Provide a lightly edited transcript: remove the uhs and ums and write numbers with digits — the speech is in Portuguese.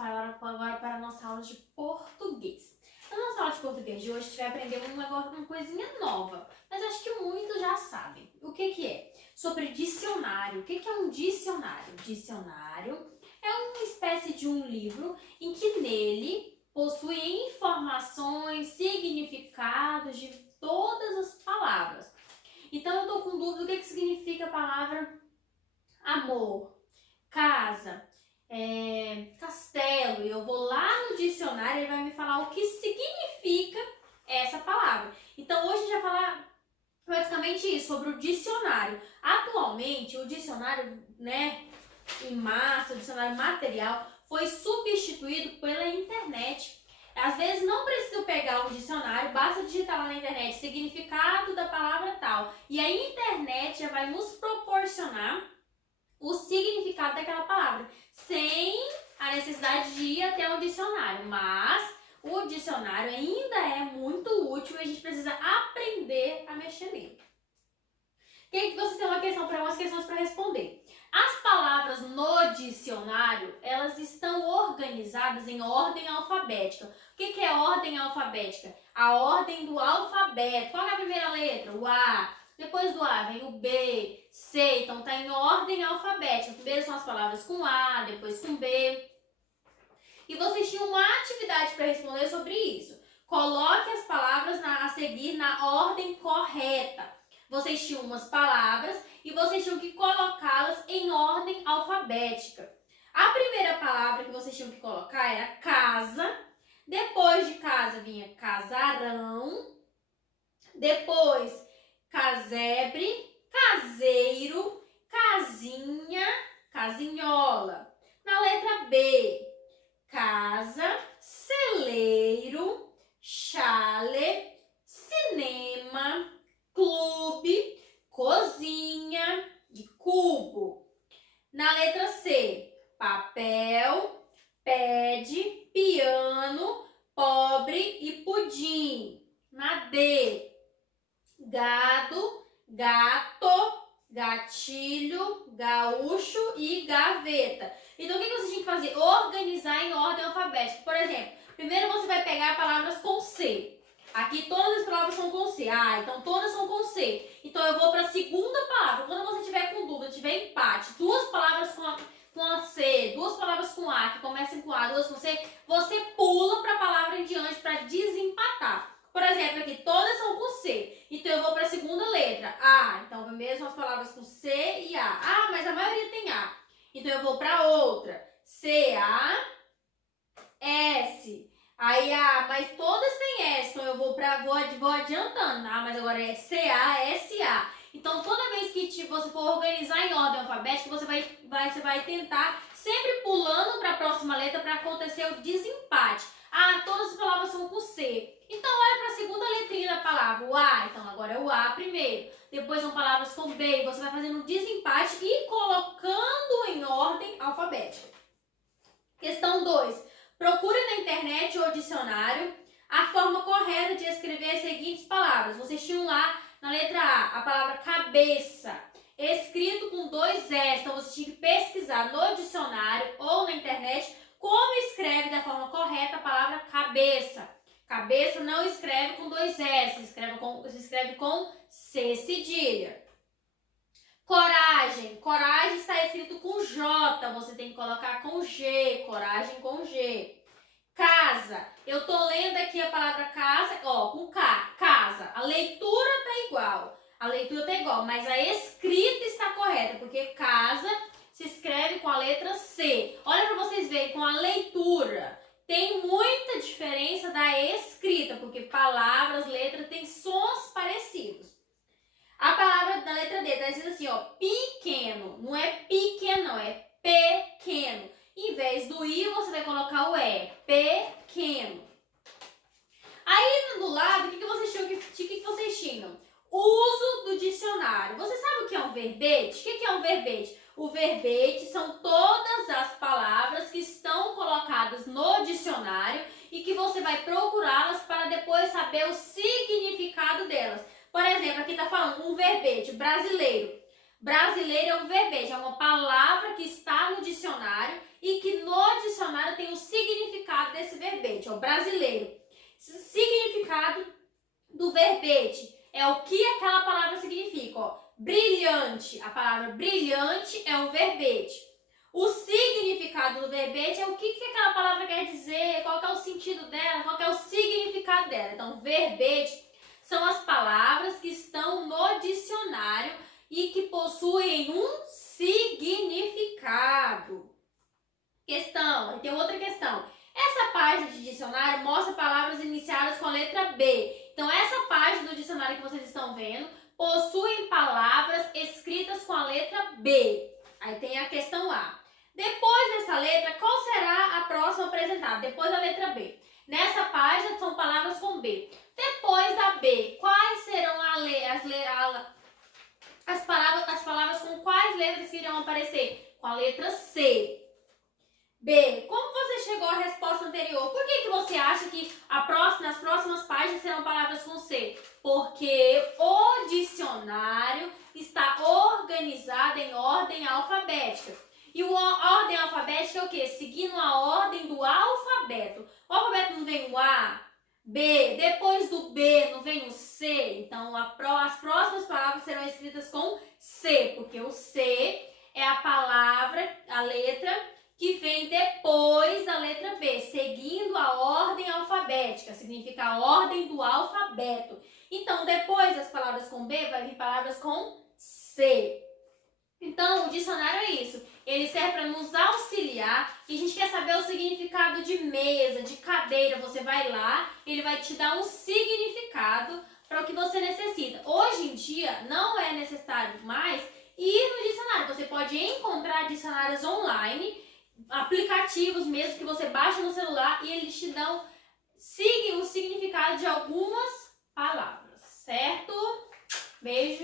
agora para a nossa aula de português. Na nossa aula de português de hoje, a gente vai aprender uma coisinha nova, mas acho que muitos já sabem. O que é? Sobre dicionário. O que é um dicionário? Dicionário é uma espécie de um livro em que nele possui informações, significados de todas as palavras. Então, eu estou com dúvida do que significa a palavra amor, casa, castelo, e eu vou lá no dicionário e ele vai me falar o que significa essa palavra. Então hoje a gente vai falar basicamente isso, sobre o dicionário. Atualmente o dicionário, em massa, o dicionário material, foi substituído pela internet. Às vezes não precisa pegar um dicionário, basta digitar lá na internet significado da palavra tal, e a internet já vai nos proporcionar o significado daquela palavra, sem a necessidade de ir até o dicionário. Mas o dicionário ainda é muito útil e a gente precisa aprender a mexer nele. Quem você tem umas questões para responder. As palavras no dicionário, elas estão organizadas em ordem alfabética. O que é ordem alfabética? A ordem do alfabeto. Qual é a primeira letra? O A. Depois do A vem o B, C, então está em ordem alfabética. Primeiro são as palavras com A, depois com B. E vocês tinham uma atividade para responder sobre isso. Coloque as palavras a seguir na ordem correta. Vocês tinham umas palavras e vocês tinham que colocá-las em ordem alfabética. A primeira palavra que vocês tinham que colocar era casa. Depois de casa vinha casarão. Depois casebre, caseiro, casinha, casinhola. Na letra B, casa, celeiro, chale, cinema, clube, cozinha e cubo. Na letra C, papel, pede, piano, pobre e pudim. Na D, gado, gato, gatilho, gaúcho e gaveta. Então, o que você tinha que fazer? Organizar em ordem alfabética. Por exemplo, primeiro você vai pegar palavras com C. Aqui todas as palavras são com C. Então todas são com C. Então eu vou para a segunda palavra. Quando você tiver com dúvida, tiver empate, duas palavras com a C, duas palavras com A, que comecem com A, duas com C, você pula para a palavra em diante para desempatar. Por exemplo, aqui todas são com C. Então eu vou para a segunda letra, A. Então primeiro são as palavras com C e A. Ah, mas a maioria tem A. Então eu vou para outra. C, A, S. Aí A, mas todas têm S. Então eu vou adiantando. Ah, mas agora é C, A, S, A. Então toda vez que você for organizar em ordem alfabética, você vai tentar sempre pulando para a próxima letra para acontecer o desempate. Ah, todas as palavras são com C. Então, olha para a segunda letrinha da palavra, o A. Então, agora é o A primeiro. Depois são palavras com B. E você vai fazendo um desempate e colocando em ordem alfabética. Questão 2. Procure na internet ou dicionário a forma correta de escrever as seguintes palavras. Vocês tinham lá na letra A palavra cabeça, escrito com 2 S. Então, você tinha que pesquisar no dicionário ou na internet como escreve da forma correta a palavra cabeça. Cabeça não escreve com 2 S, se escreve com C cedilha. Coragem. Coragem está escrito com J, você tem que colocar com G. Coragem com G. Casa. Eu tô lendo aqui a palavra casa, com K. Casa. A leitura tá igual. Mas a escrita está correta, porque casa se escreve com a letra C. Olha para vocês verem, com a leitura. Tem muita diferença da escrita, porque palavras, letras têm sons parecidos. A palavra da letra D está escrito assim, pequeno. Não é pequeno, não, é pequeno. Em vez do I, você vai colocar o E. Pequeno. Aí do lado, o que vocês tinham? Uso do dicionário. Você sabe o que é um verbete? O que é um verbete? O verbete são todas as palavras que estão colocadas no dicionário e que você vai procurá-las para depois saber o significado delas. Por exemplo, aqui está falando um verbete brasileiro. Brasileiro é um verbete, é uma palavra que está no dicionário e que no dicionário tem o significado desse verbete, é o brasileiro. Significado do verbete é o que aquela palavra significa, ó. Brilhante, a palavra brilhante é um verbete. O significado do verbete é o que aquela palavra quer dizer, qual que é o sentido dela, qual que é o significado dela. Então, verbete são as palavras que estão no dicionário e que possuem um significado. Questão, tem outra questão. Essa página de dicionário mostra palavras iniciadas com a letra B. Então, essa página do dicionário que vocês estão vendo possuem palavras escritas com a letra B. Aí tem a questão A. Depois dessa letra, qual será a próxima apresentada? Depois da letra B. Nessa página são palavras com B. Depois da B, quais serão as palavras com quais letras que irão aparecer? Com a letra C. B. Como você chegou à resposta anterior? Por que você acha que nas próximas páginas serão palavras com C? Porque o dicionário está organizado em ordem alfabética. E a ordem alfabética é o quê? Seguindo a ordem do alfabeto. O alfabeto não vem o A, B, depois do B não vem o C. Então, as próximas palavras serão escritas com C, porque o C é a palavra, a letra que vem depois da letra B, seguindo a ordem alfabética, significa a ordem do alfabeto. Então, depois das palavras com B, vai vir palavras com C. Então, o dicionário é isso. Ele serve para nos auxiliar e a gente quer saber o significado de mesa, de cadeira. Você vai lá, ele vai te dar um significado para o que você necessita. Hoje em dia, não é necessário mais ir no dicionário. Você pode encontrar dicionários online, aplicativos mesmo que você baixa no celular e eles te dão o significado de algumas palavras, certo? Beijo!